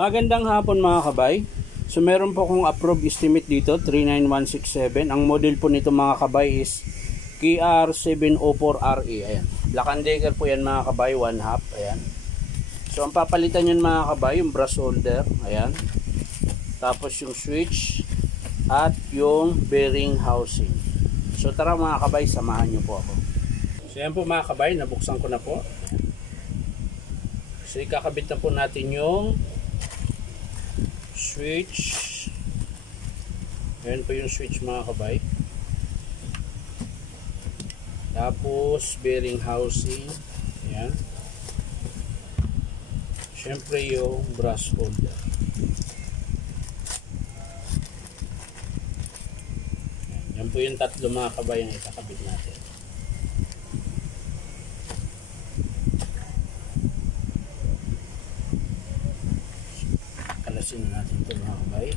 Magandang hapon mga kabay. So meron po akong approved estimate dito, 39167. Ang model po nito mga kabay is KR704RE. Ayan. Black and Decker po yan mga kabay, 1/2. Ayan. So ang papalitan yun mga kabay, yung brush holder. Ayan. Tapos yung switch at yung bearing housing. So tara mga kabay, samahan nyo po ako. So yan po mga kabay, nabuksan ko na po. So ikakabit na po natin yung switch. Ayan po yung switch mga kabay. Tapos bearing housing. Ayan. Siyempre yung brush holder. Ayan. Yan po yung tatlo mga kabay ang ikakabit natin. Kalasin na natin ito mga kabay.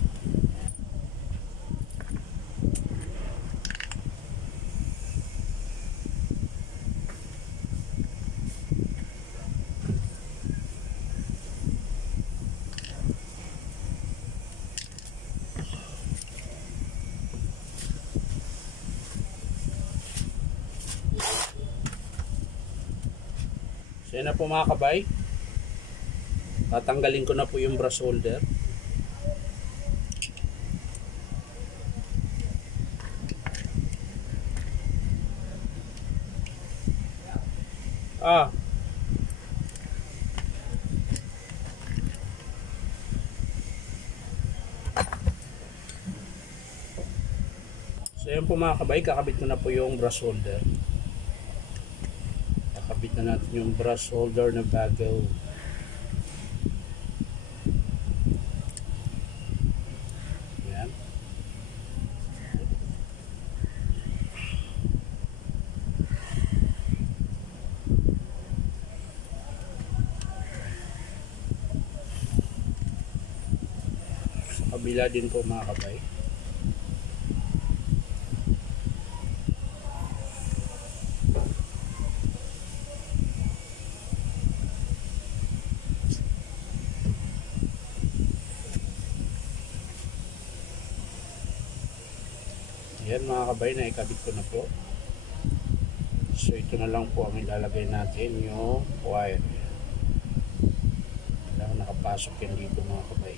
So yan na po mga kabay. Tatanggalin ko na po yung brush holder. So yan po mga kabay, kakabit ko na po yung brush holder. Kakabit na natin yung brush holder na bago. Yan. Sa kabila din po mga kabay. Yan mga kabay, na ikabit ko na po. So ito na lang po ang ilalagay natin, yung wire. Kailangan nakapasok yan dito mga kabay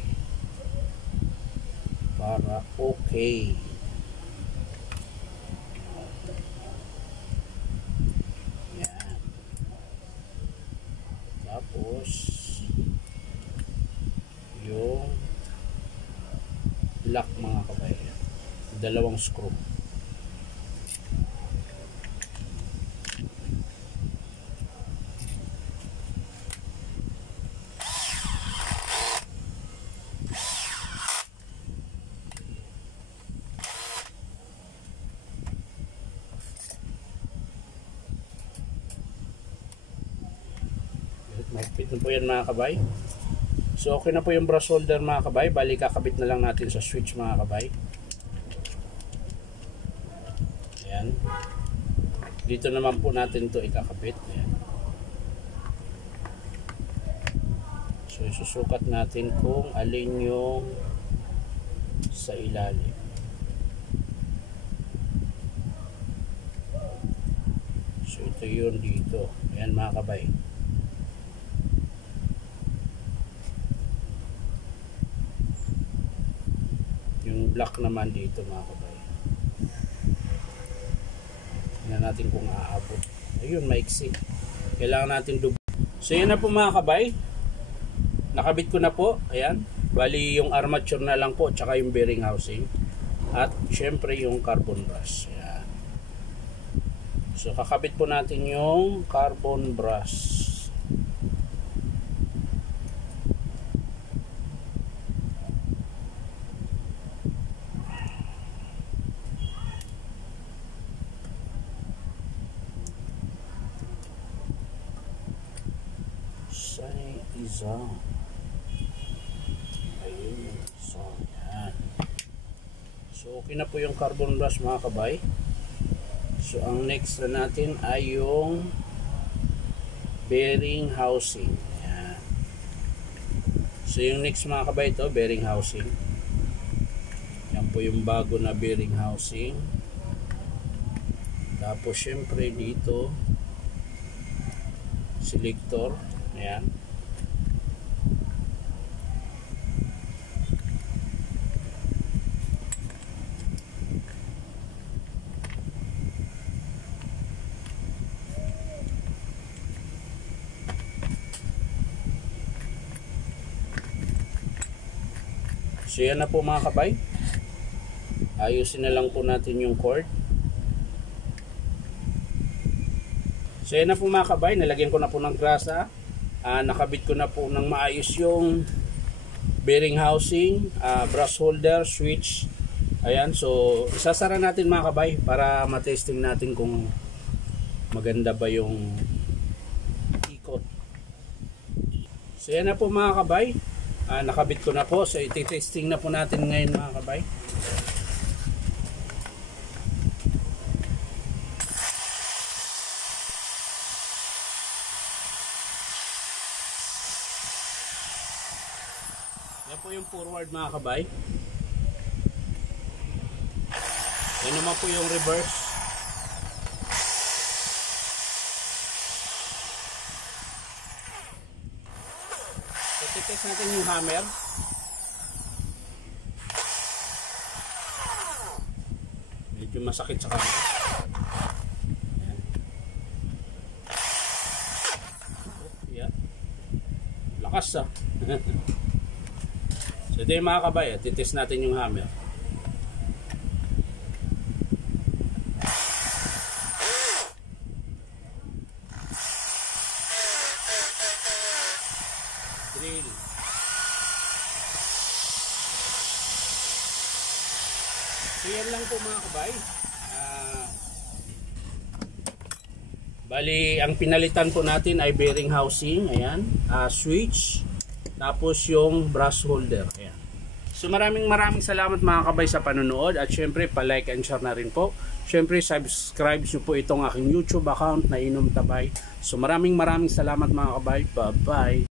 para okay. Yan. Tapos yung lock mga kabay, dalawang screw. Mahigpit na po yan mga kabay. So okay na po yung brush holder mga kabay. Bali kakabit na lang natin sa switch mga kabay. Ayan. Dito naman po natin to ikakabit. Ayan. So isusukat natin kung alin yung sa ilalim. So ito yun dito. Ayan mga kabay. Yung black naman dito mga kabay. Tingnan natin kung aabot. Ayun, maiksi. Kailangan natin double. So yan na po mga kabay. Nakabit ko na po. Ayan. Bali yung armature na lang po, tsaka yung bearing housing. At syempre yung carbon brush. Ayan. So kakabit po natin yung carbon brush. Isa. Ayun. So, yan. So, okay na po yung carbon brush mga kabay. So, ang next na natin ay yung bearing housing. Yan. So yung next mga kabay, ito bearing housing. Yan po yung bago na bearing housing. Tapos syempre dito selector, ayan. So yan na po mga kabay. Ayusin na lang po natin yung cord. So yan na po mga kabay. Nalagyan ko na po ng grasa. Nakabit ko na po ng maayos yung bearing housing, brush holder, switch. Ayan. So isasara natin mga kabay para matesting natin kung maganda ba yung ikot. So yan na po mga kabay. Nakabit ko na po. So iti-testing na po natin ngayon mga kabay. Yan po yung forward mga kabay. Yan naman po yung reverse. Test natin yung hammer. Medyo masakit sa kamay. Ayan. Lakas ah. So ito yung mga kabay, titest natin yung hammer. Drill. So yan lang po mga kabay. Bali, ang pinalitan po natin ay bearing housing, ayan, switch, tapos yung brush holder, ayan. So maraming salamat mga kabay sa panonood at syempre pa-like and share na rin po. Syempre subscribe nyo po itong aking YouTube account na Inom Tabay. So maraming salamat mga kabay. Bye-bye.